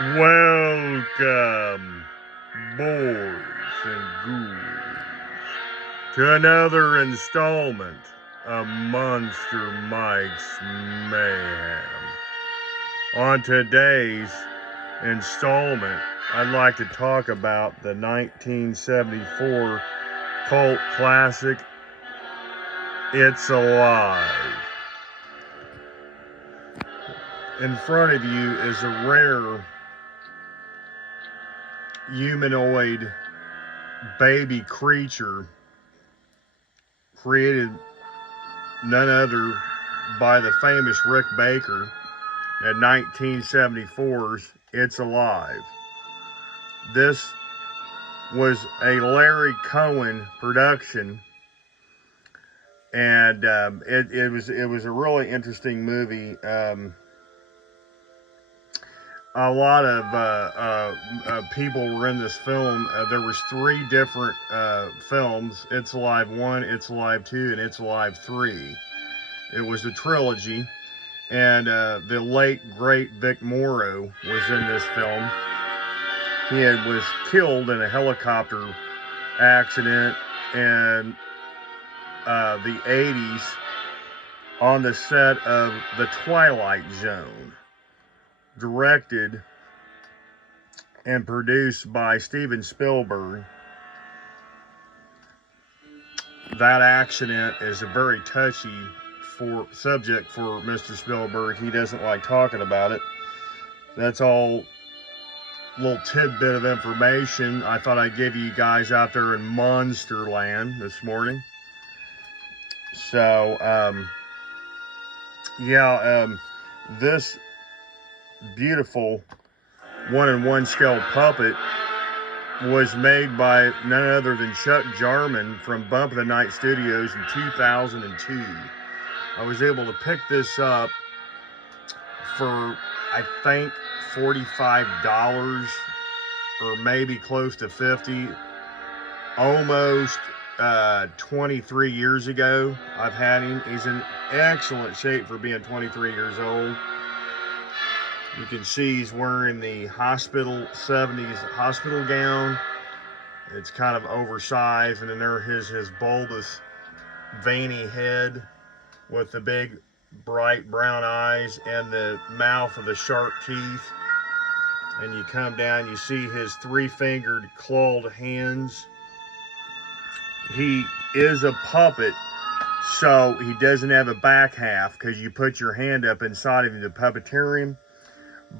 Welcome, boys and ghouls, to another installment of Monster Mike's Mayhem. On today's installment, I'd like to talk about the 1974 cult classic, It's Alive. In front of you is a rare humanoid baby creature created none other by the famous Rick Baker at 1974's It's Alive. This was a Larry Cohen production, and it was a really interesting movie. A lot of people were in this film. There was three different films: It's Alive 1, It's Alive 2, and It's Alive 3. It was a trilogy, and the late great Vic Morrow was in this film. He was killed in a helicopter accident in the 80s on the set of The Twilight Zone, directed and produced by Steven Spielberg. That accident is a very touchy subject for Mr. Spielberg. He doesn't like talking about it. That's all little tidbit of information I thought I'd give you guys out there in Monsterland this morning. So, this beautiful 1-in-1 scale puppet was made by none other than Chuck Jarman from Bump of the Night Studios in 2002. I was able to pick this up for, I think, $45 or maybe close to $50. Almost 23 years ago I've had him. He's in excellent shape for being 23 years old. You can see he's wearing the 70s hospital gown. It's kind of oversized, and then there his bulbous veiny head with the big bright brown eyes and the mouth of the sharp teeth. And you come down, you see his three-fingered clawed hands. He is a puppet, so he doesn't have a back half because you put your hand up inside of him to puppeteer him.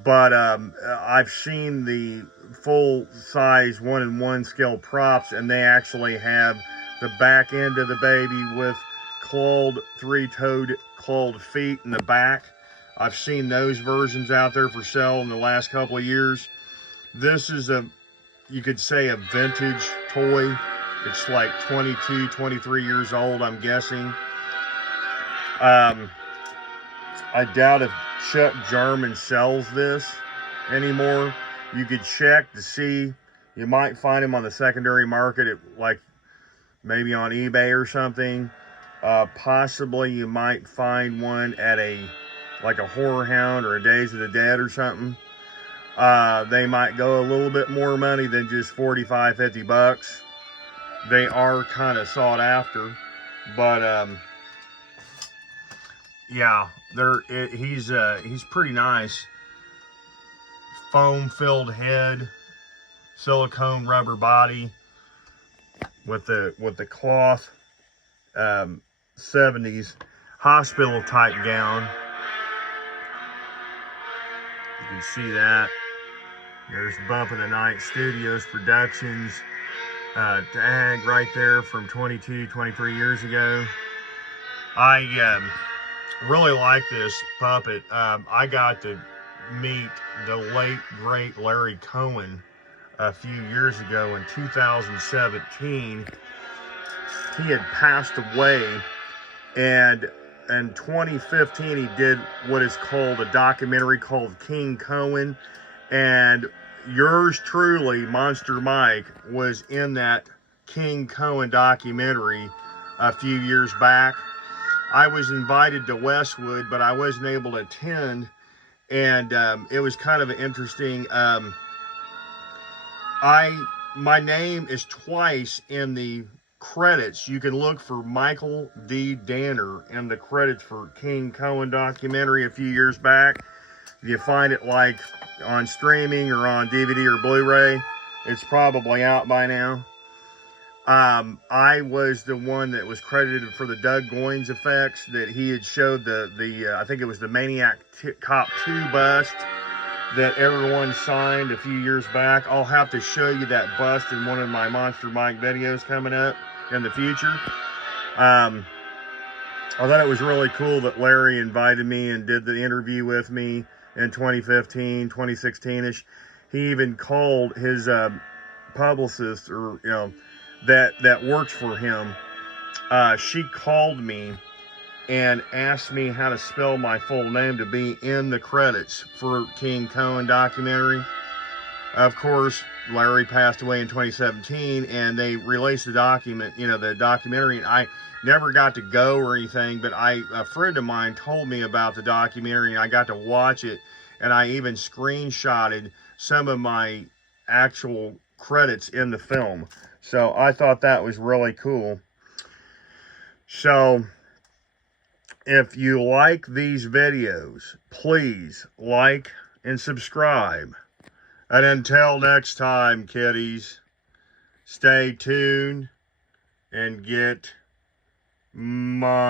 But I've seen the full-size 1-in-1 scale props, and they actually have the back end of the baby with clawed, three-toed clawed feet in the back. I've seen those versions out there for sale in the last couple of years. This is you could say, a vintage toy. It's like 22, 23 years old, I'm guessing. I doubt if Chuck Jarman sells this anymore. You could check to see. You might find him on the secondary market, like maybe on eBay or something. Possibly you might find one at like a Horror Hound or a Days of the Dead or something. They might go a little bit more money than just $45, $50. They are kind of sought after, but yeah, he's pretty nice. Foam-filled head, silicone rubber body with the cloth 70s hospital type gown. You can see that. There's Bump of the Night Studios Productions tag right there from 22, 23 years ago. I really like this puppet. I got to meet the late great Larry Cohen a few years ago in 2017. He had passed away, and in 2015 he did what is called a documentary called King Cohen, and yours truly, Monster Mike, was in that King Cohen documentary a few years back. I was invited to Westwood, but I wasn't able to attend, And it was kind of interesting. My name is twice in the credits. You can look for Michael D. Danner in the credits for King Cohen documentary a few years back. You find it like on streaming or on DVD or Blu-ray. It's probably out by now. I was the one that was credited for the Doug Goines effects, that he had showed the I think it was the Maniac Cop 2 bust that everyone signed a few years back. I'll have to show you that bust in one of my Monster Mike videos coming up in the future. I thought it was really cool that Larry invited me and did the interview with me in 2015, 2016-ish. He even called his publicist, or that works for him. She called me and asked me how to spell my full name to be in the credits for King Cohen documentary. Of course, Larry passed away in 2017, and they released the documentary, and I never got to go or anything, but a friend of mine told me about the documentary, and I got to watch it, and I even screenshotted some of my actual credits in the film. So I thought that was really cool. So if you like these videos, please like and subscribe. And until next time, kiddies, stay tuned and get monster-fied.